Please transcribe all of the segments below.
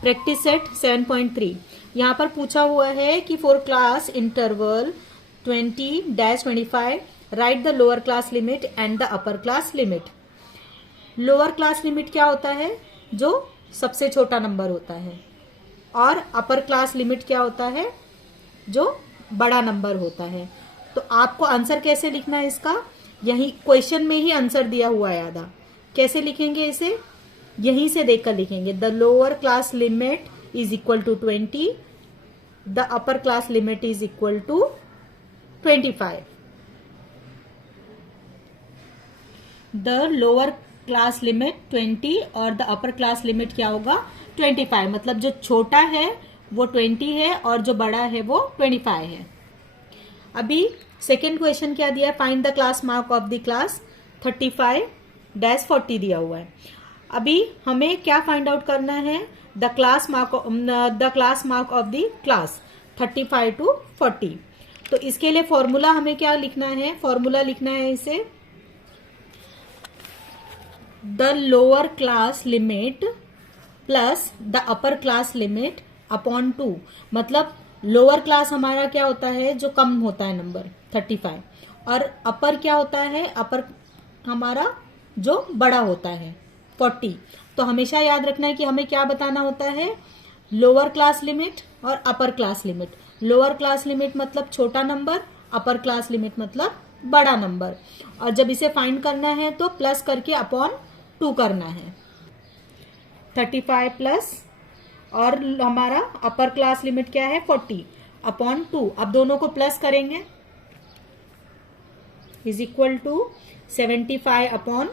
Practice set 7.3 यहाँ पर पूछा हुआ है कि for class interval 20-25 right the lower class limit and the upper class limit. Lower class limit क्या होता है? जो सबसे छोटा नंबर होता है, और अपर क्लास लिमिट क्या होता है? जो बड़ा नंबर होता है। तो आपको आंसर कैसे लिखना है इसका? यही क्वेश्चन में ही आंसर दिया हुआ है आधा। कैसे लिखेंगे इसे? यहीं से देखकर लिखेंगे। The lower class limit is equal to 20, the upper class limit is equal to 25। The lower class limit 20 और द अपर क्लास लिमिट क्या होगा? 25। मतलब जो छोटा है वो 20 है और जो बड़ा है वो 25 है। अभी सेकेंड क्वेश्चन क्या दिया है? Find the class mark of the class. 35-40 दिया हुआ है। अभी हमें क्या फाइंड आउट करना है? The class mark of the class 35 to 40। तो इसके लिए फॉर्मूला हमें क्या लिखना है? फॉर्मूला लिखना है इसे the lower class limit plus the upper class limit upon 2। मतलब लोअर क्लास हमारा क्या होता है? जो कम होता है नंबर 35, और अपर क्या होता है? अपर हमारा जो बड़ा होता है 40। तो हमेशा याद रखना है कि हमें क्या बताना होता है? लोअर क्लास लिमिट और अपर class limit. Lower class limit मतलब छोटा नंबर, अपर क्लास लिमिट मतलब बड़ा नंबर। और जब इसे फाइंड करना है तो प्लस करके अपॉन 2 करना है। 35 प्लस और हमारा अपर क्लास लिमिट क्या है? 40 अपॉन 2। अब दोनों को प्लस करेंगे इज इक्वल टू 75 अपॉन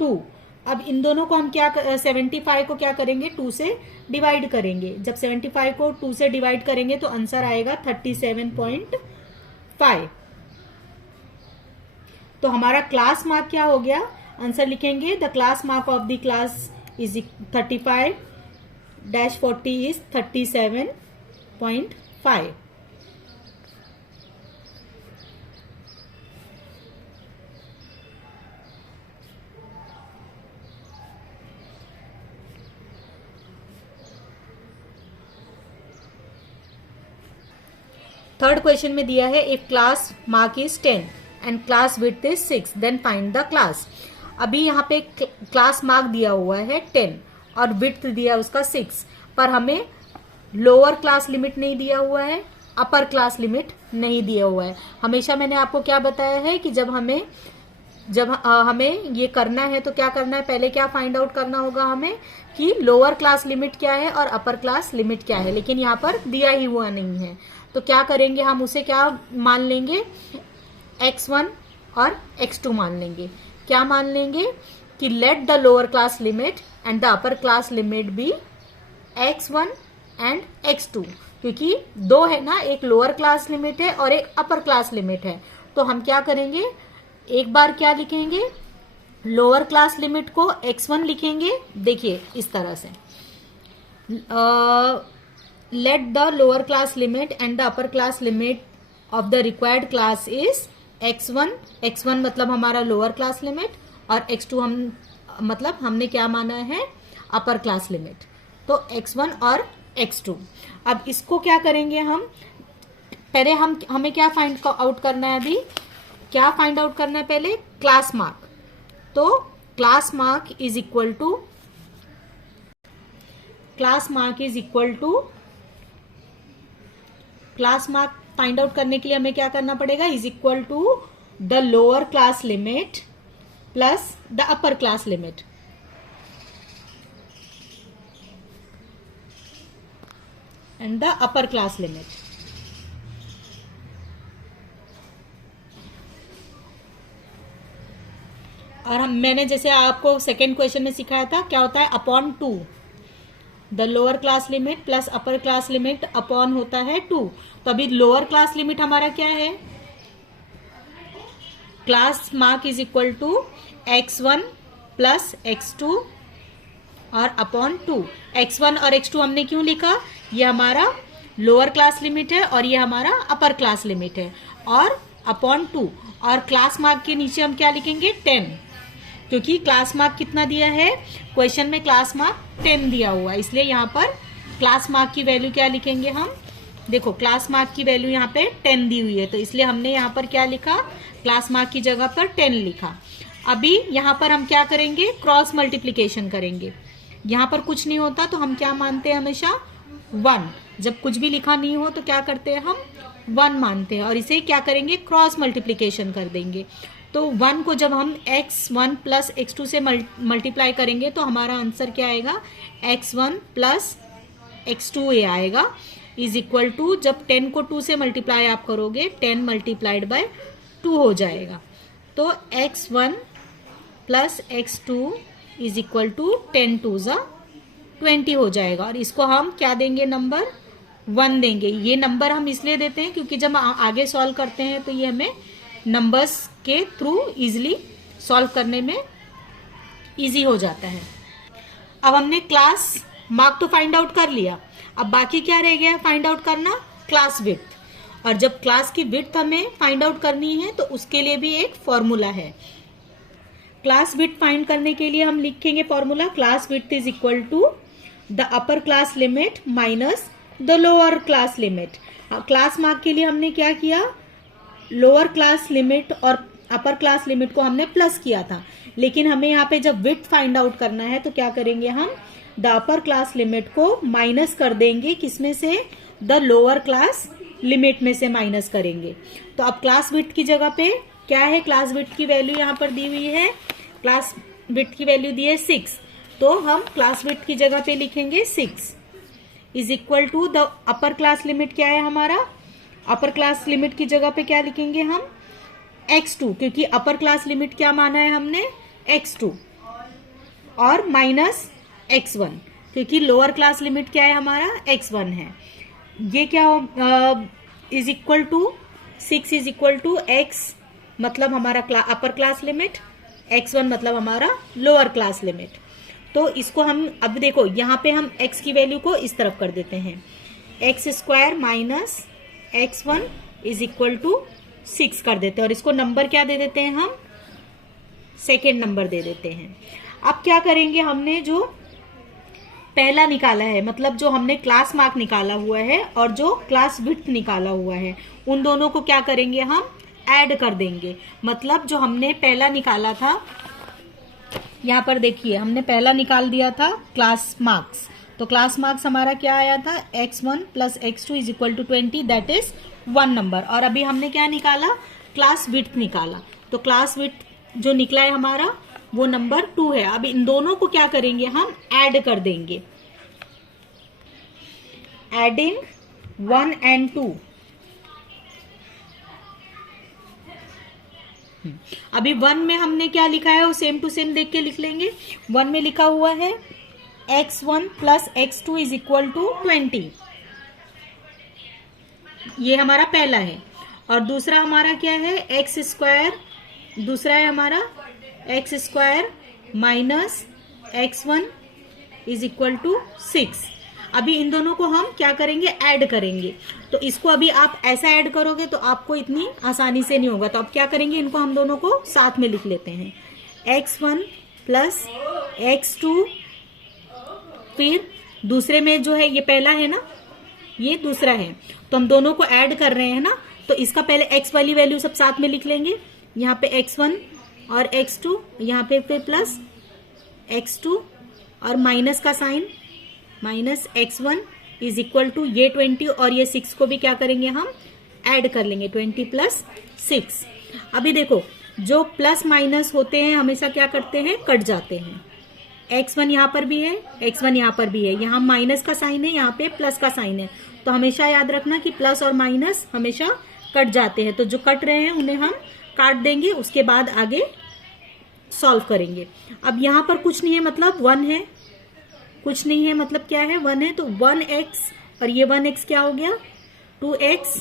2। अब इन दोनों को हम क्या 75 को क्या करेंगे? 2 से डिवाइड करेंगे। जब 75 को 2 से डिवाइड करेंगे तो आंसर आएगा 37.5। तो हमारा क्लास मार्क क्या हो गया? आंसर लिखेंगे the class mark of the class is 35-40 is 37.5। Third question में दिया है if class mark is 10 and class width is 6 then find the class. अभी यहाँ पे क्लास मार्क दिया हुआ है 10 और विड्थ दिया उसका 6, पर हमें लोअर क्लास लिमिट नहीं दिया हुआ है, अपर क्लास लिमिट नहीं दिया हुआ है। हमेशा मैंने आपको क्या बताया है कि जब हमें ये करना है तो क्या करना है? पहले क्या फाइंड आउट करना होगा हमें कि लोअर क्लास लिमिट क्या है और अपर क्लास लिमिट क्या है। लेकिन यहाँ पर दिया ही हुआ नहीं है, तो क्या करेंगे? हम उसे क्या मान लेंगे? x1 और x2 मान लेंगे। क्या मान लेंगे? कि let the lower class limit and the upper class limit be x1 and x2, क्योंकि दो है ना, एक लोअर क्लास लिमिट है और एक अपर क्लास लिमिट है। तो हम क्या करेंगे? एक बार क्या लिखेंगे? लोअर क्लास लिमिट को x1 लिखेंगे, देखिए इस तरह से, let the lower class limit and the upper class limit of the required class is x1। x1 मतलब हमारा लोअर क्लास लिमिट और x2 मतलब हमने क्या माना है? अपर क्लास लिमिट। तो x1 और x2। अब इसको क्या करेंगे हम? पहले हमें क्या फाइंड आउट करना है? अभी क्या फाइंड आउट करना है? पहले क्लास मार्क। तो class mark is equal to class mark find out करने के लिए हमें क्या करना पड़ेगा? Is equal to the lower class limit plus the upper class limit. And the upper class limit. और मैंने जैसे आपको सेकेंड क्वेश्चन में सिखाया था, क्या होता है? Upon 2। The lower class limit plus upper class limit upon होता है 2। तो अभी लोअर क्लास लिमिट हमारा क्या है? Class mark is equal to x1 plus x2 और अपॉन 2। x1 और x2 हमने क्यों लिखा? ये हमारा लोअर क्लास लिमिट है और ये हमारा अपर क्लास लिमिट है, और अपॉन 2। और क्लास मार्क के नीचे हम क्या लिखेंगे? 10। क्योंकि क्लास मार्क कितना दिया है, क्वेश्चन में क्लास मार्क 10 दिया हुआ है, इसलिए यहाँ पर क्लास मार्क की वैल्यू क्या लिखेंगे हम, देखो क्लास मार्क की वैल्यू यहाँ पे 10 दी हुई है, तो इसलिए हमने यहाँ पर क्या लिखा, क्लास मार्क की जगह पर 10 लिखा। अभी यहाँ पर हम क्या करेंगे, क्रॉस मल्टीप्लीकेशन करेंगे। यहाँ पर कुछ नहीं होता तो हम क्या मानते हैं हमेशा, 1। जब कुछ भी लिखा नहीं हो तो क्या करते हैं हम, 1 मानते हैं, और इसे क्या करेंगे, क्रॉस मल्टीप्लीकेशन कर देंगे। तो 1 को जब हम x1 प्लस x2 से मल्टीप्लाई करेंगे तो हमारा आंसर क्या आएगा, x1 प्लस x2a आएगा, इज इक्वल टू, जब 10 को 2 से मल्टीप्लाई आप करोगे 10 मल्टीप्लाइड बाय 2 हो जाएगा, तो x1 plus x2 is equal to 10 2 ज़ा 20 हो जाएगा। और इसको हम क्या देंगे, नंबर 1 देंगे। ये नंबर हम इसलिए देते हैं क्योंकि जब आगे सॉल्व करते हैं तो ये हमें नंबर्स के थ्रू इजीली सॉल्व करने में इजी हो जाता है। अब हमने क्लास मार्क तो फाइंड आउट कर लिया, अब बाकी क्या रह गया है फाइंड आउट करना, क्लास विड्थ। और जब क्लास की विड्थ हमें फाइंड आउट करनी है तो उसके लिए भी एक फॉर्मूला है। क्लास विड्थ फाइंड करने के लिए हम लिखेंगे formula, class width is equal to the upper class limit minus the lower class limit. Class mark के लिए हमने क्या किया, लोअर क्लास लिमिट और अपर क्लास लिमिट को हमने प्लस किया था, लेकिन हमें यहाँ पे जब विड्थ फाइंड आउट करना है तो क्या करेंगे हम, द अपर क्लास लिमिट को माइनस कर देंगे, किसमें से, द लोअर क्लास लिमिट में से माइनस करेंगे। तो अब क्लास विड्थ की जगह पे क्या है, क्लास विड्थ की वैल्यू यहाँ पर दी हुई है, क्लास विड्थ की वैल्यू दी है 6, तो हम क्लास विड्थ की जगह पे लिखेंगे 6 is equal to the upper class limit क्या है हमारा, अपर क्लास लिमिट की जगह पे क्या लिखेंगे हम, x2, क्योंकि अपर क्लास लिमिट क्या माना है हमने, x2, और माइनस x1, क्योंकि लोअर क्लास लिमिट क्या है हमारा, x1 है। ये क्या is equal to 6 is equal to x मतलब हमारा अपर क्लास लिमिट, x1 मतलब हमारा लोअर क्लास लिमिट। तो इसको हम अब देखो यहाँ पे हम x की वैल्यू को इस तरफ कर देते हैं, x square minus x1 is equal to 6 कर देते हैं, और इसको नंबर क्या दे देते हैं हम, सेकेंड नंबर दे देते हैं। अब क्या करेंगे, हमने जो पहला निकाला है, मतलब जो हमने क्लास मार्क निकाला हुआ है और जो क्लास विड्थ निकाला हुआ है, उन दोनों को क्या करेंगे हम, ऐड कर देंगे। मतलब जो हमने पहला निकाला था, यहाँ पर देखिए हमने पहला निकाल दिया था क्लास मार्क्स, तो क्लास मार्क्स हमारा क्या आया था, x1 plus x2 is equal to 20, that is 1 number. और अभी हमने क्या निकाला, क्लास विड्थ निकाला, तो क्लास विड्थ जो निकला है हमारा वो नंबर 2 है। अब इन दोनों को क्या करेंगे, हम ऐड कर देंगे, एडिंग 1 and 2। अभी 1 में हमने क्या लिखा है वो सेम टू सेम देख के लिख लेंगे। 1 में लिखा हुआ है x1 plus x2 is equal to 20, ये हमारा पहला है। और दूसरा हमारा क्या है, एक्स स्क्वायर, दूसरा है हमारा x square minus x1 is equal to 6। अभी इन दोनों को हम क्या करेंगे, ऐड करेंगे। तो इसको अभी आप ऐसा ऐड करोगे तो आपको इतनी आसानी से नहीं होगा, तो अब क्या करेंगे, इनको हम दोनों को साथ में लिख लेते हैं, x1 प्लस x2, फिर दूसरे में जो है ये पहला है ना, ये दूसरा है, तो हम दोनों को ऐड कर रहे हैं ना, तो इसका पहले x वाली वैल्यू सब साथ में लिख लेंगे, यहाँ पे x1 और x2, यहाँ पे फिर प्लस x2 और माइनस का sign, minus x1 is equal to ये 20 और ये 6 को भी क्या करेंगे, हम ऐड कर लेंगे, 20 प्लस 6। अभी देखो जो प्लस माइनस होते हैं हमेशा क्या करते हैं, कट जाते हैं। x1 यहाँ पर भी है, x1 यहाँ पर भी है, यहाँ माइनस का साइन है, यहाँ पे प्लस का साइन है, तो हमेशा याद रखना कि प्लस और माइनस हमेशा कट जाते हैं। तो जो कट रहे हैं उन्हें हम काट देंगे, उसके बाद आगे सॉल्व करेंगे। अब यहाँ पर कुछ नहीं है मतलब 1 है, कुछ नहीं है मतलब क्या है, 1 है, तो 1x और ये 1x क्या हो गया, 2x,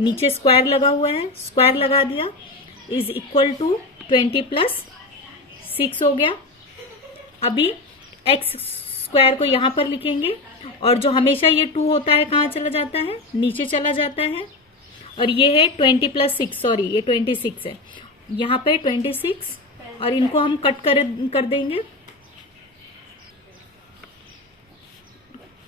नीचे स्क्वायर लगा हुआ है, स्क्वायर लगा दिया, इज इक्वल टू 20 प्लस 6 हो गया। अभी x स्क्वायर को यहाँ पर लिखेंगे, और जो हमेशा ये 2 होता है कहाँ चला जाता है, नीचे चला जाता है, और ये है 20 प्लस 6, सॉरी ये 26 है, यहाँ पे 26 और इनको हम कट कर देंगे।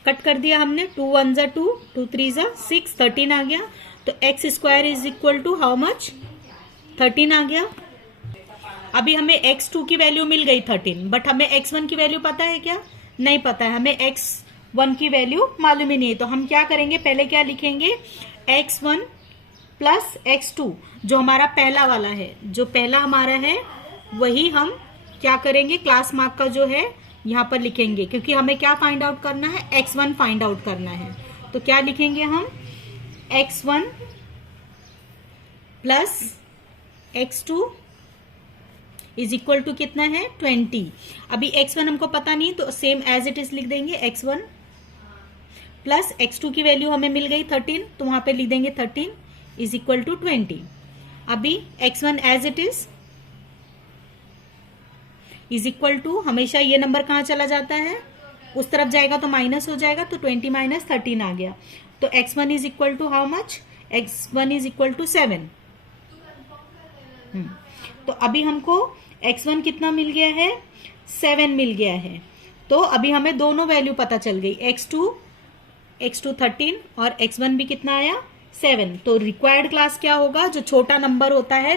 कट कर दिया हमने, 2 1 जा 2, 2 3 जा 6, 13 आ गया। तो x square is equal to how much, 13 आ गया। अभी हमें x2 की वैल्यू मिल गई 13, बट हमें x1 की वैल्यू पता है क्या? नहीं पता है, हमें x1 की वैल्यू मालूम ही नहीं है। तो हम क्या करेंगे, पहले क्या लिखेंगे, x1 प्लस x2, जो हमारा पहला वाला है, जो पहला हमारा है वही हम क्या करेंगे, क्लास मार्क का जो है यहाँ पर लिखेंगे, क्योंकि हमें क्या फाइंड आउट करना है, x1 फाइंड आउट करना है। तो क्या लिखेंगे हम, x1 plus x2 is equal to कितना है, 20। अभी x1 हमको पता नहीं, तो सेम एज इट इज लिख देंगे, x1 प्लस x2 की वैल्यू हमें मिल गई 13, तो वहां पे लिख देंगे 13 इज इक्वल टू 20। अभी x1 as it is equal to, हमेशा ये नंबर कहाँ चला जाता है, उस तरफ जाएगा तो माइनस हो जाएगा, तो 20 माइनस 13 आ गया। तो x1 is equal to how much, x1 is equal to 7। तो अभी हमको x1 कितना मिल गया है, 7 मिल गया है। तो अभी हमें दोनों वैल्यू पता चल गई, x2 13 और x1 भी कितना आया, 7। तो रिक्वायर्ड क्लास क्या होगा, जो छोटा नंबर होता है,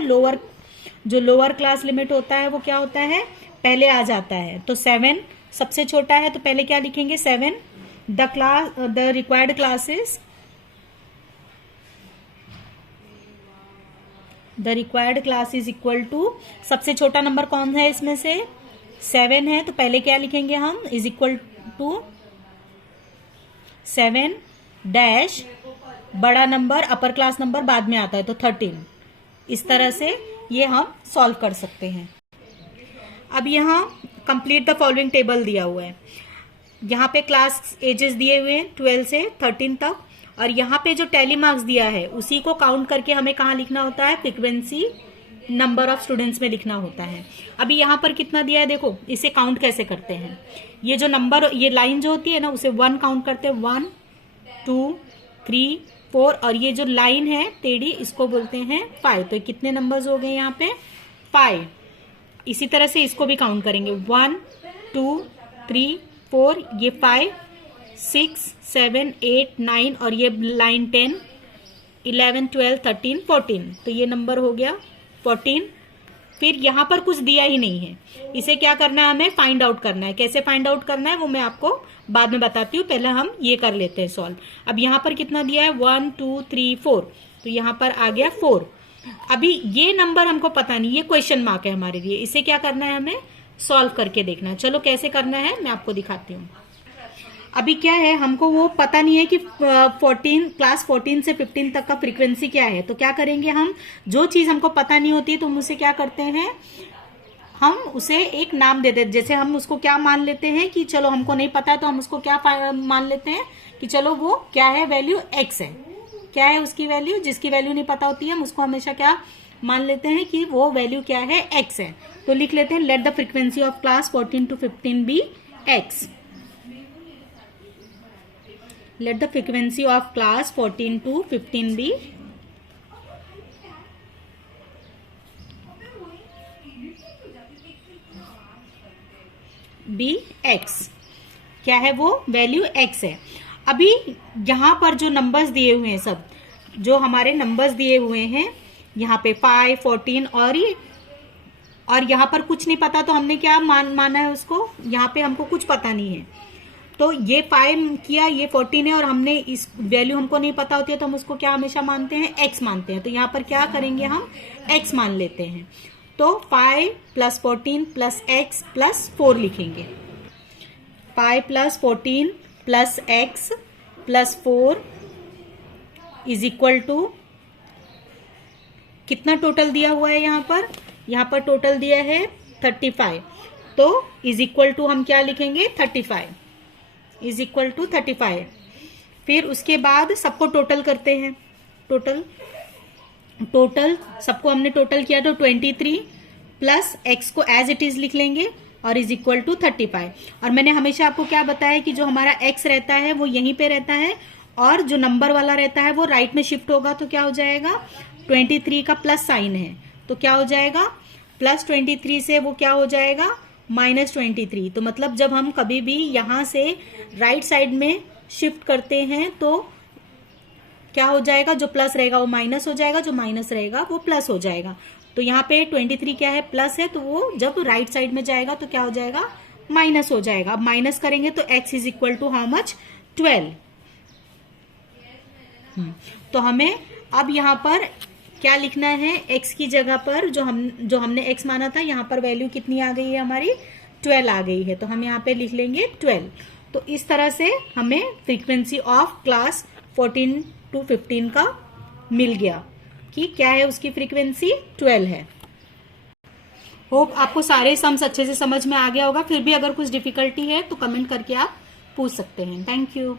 जो लोअर क्लास लिमिट होता है वो क्या होता है, पहले आ जाता है। तो 7 सबसे छोटा है, तो पहले क्या लिखेंगे, 7। The required class is, the required class is equal to, सबसे छोटा नंबर कौन है इसमें से, 7 है, तो पहले क्या लिखेंगे हम, इज इक्वल टू 7 डैश, बड़ा नंबर अपर क्लास नंबर बाद में आता है, तो 13। इस तरह से ये हम सॉल्व कर सकते हैं। अब यहाँ कंप्लीट द फॉलोइंग टेबल दिया हुआ है, यहाँ पे क्लास एजेस दिए हुए हैं 12 से 13 तक, और यहाँ पे जो टैली मार्क्स दिया है उसी को काउंट करके हमें कहाँ लिखना होता है, फ्रीक्वेंसी नंबर ऑफ स्टूडेंट्स में लिखना होता है। अभी यहाँ पर कितना दिया है देखो, इसे काउंट कैसे करते हैं, ये जो नंबर, ये लाइन जो होती है ना, उसे 1 काउंट करते हैं, 1 2 3 4, और ये जो लाइन है टेढ़ी, इसको बोलते हैं 5। तो कितने नंबर्स हो गए यहाँ पे, 5। इसी तरह से इसको भी काउंट करेंगे, 1 2 3 4, ये 5 6 7 8 9, और ये लाइन 10 11 12 13 14। तो ये नंबर हो गया 14। फिर यहाँ पर कुछ दिया ही नहीं है, इसे क्या करना है, हमें फाइंड आउट करना है। कैसे फाइंड आउट करना है वो मैं आपको बाद में बताती हूँ, पहले हम ये कर लेते हैं सॉल्व। अब यहाँ पर कितना दिया है, 1 2 3 4, तो यहाँ पर आ गया 4। अभी ये नंबर हमको पता नहीं, ये क्वेश्चन मार्क है हमारे लिए, इसे क्या करना है, हमें सॉल्व करके देखना है। चलो कैसे करना है मैं आपको दिखाती हूँ। अभी क्या है, हमको वो पता नहीं है कि क्लास 14 से 15 तक का फ्रीक्वेंसी क्या है। तो क्या करेंगे हम, जो चीज हमको पता नहीं होती तो हम उसे क्या करते हैं, हम उसे एक नाम दे देते। जैसे हम उसको क्या मान लेते हैं कि चलो हमको नहीं पता है, तो हम उसको क्या मान लेते हैं कि चलो वो क्या है, वैल्यू x है। क्या है उसकी वैल्यू, जिसकी वैल्यू नहीं पता होती है हम उसको हमेशा क्या मान लेते हैं कि वो वैल्यू क्या है, x है। तो लिख लेते हैं, let the frequency of class 14 to 15 be x। Let the frequency of class 14 to 15 be x। क्या है वो, वैल्यू x है। अभी यहाँ पर जो नंबर्स दिए हुए हैं, सब जो हमारे नंबर्स दिए हुए हैं, यहाँ पे 5 14 और यहाँ पर कुछ नहीं पता, तो हमने क्या माना है उसको, यहाँ पे हमको कुछ पता नहीं है। तो ये 5 किया, ये 14 है, और हमने इस वैल्यू हमको नहीं पता होती है, तो हम उसको क्या हमेशा मानते हैं, x मानते हैं। तो यहाँ पर क्या करेंगे, हम x मान लेते हैं। तो 5 प्लस 14 प्लस x प्लस 4 लिखेंगे। 5 plus 14 plus x plus 4 is equal to, कितना टोटल दिया हुआ है यहाँ पर टोटल दिया है 35। तो इज इक्वल टू हम क्या लिखेंगे, 35 इज इक्वल टू 35। फिर उसके बाद सबको टोटल करते हैं, टोटल सबको हमने टोटल किया, तो 23 प्लस x को एज इट इज लिख लेंगे, और इज इक्वल टू 35। और मैंने हमेशा आपको क्या बताया कि जो हमारा x रहता है वो यहीं पे रहता है, और जो नंबर वाला रहता है वो राइट में शिफ्ट होगा। तो क्या हो जाएगा, 23 का प्लस साइन है, तो क्या हो जाएगा प्लस 23 से वो क्या हो जाएगा, -23। तो मतलब जब हम कभी भी यहां से राइट साइड में शिफ्ट करते हैं तो क्या हो जाएगा, जो प्लस रहेगा वो माइनस हो जाएगा, जो माइनस रहेगा वो प्लस हो जाएगा। तो यहाँ पे 23 क्या है, प्लस है, तो वो जब राइट साइड में जाएगा तो क्या हो जाएगा, माइनस हो जाएगा। अब माइनस करेंगे तो x is equal to how much, 12। तो हमें अब यहाँ पर क्या लिखना है, x की जगह पर जो हमने x माना था, यहाँ पर वैल्यू कितनी आ गई है हमारी, 12 आ गई है। तो हम यहाँ पे लिख लेंगे 12। तो इस तरह से हमें फ्रीक्वेंसी ऑफ क्लास 14 to 15 का मिल गया कि क्या है, उसकी फ्रीक्वेंसी 12 है। होप आपको सारे सम्स अच्छे से समझ में आ गया होगा। फिर भी अगर कुछ डिफिकल्टी है तो कमेंट करके आप पूछ सकते हैं। Thank you.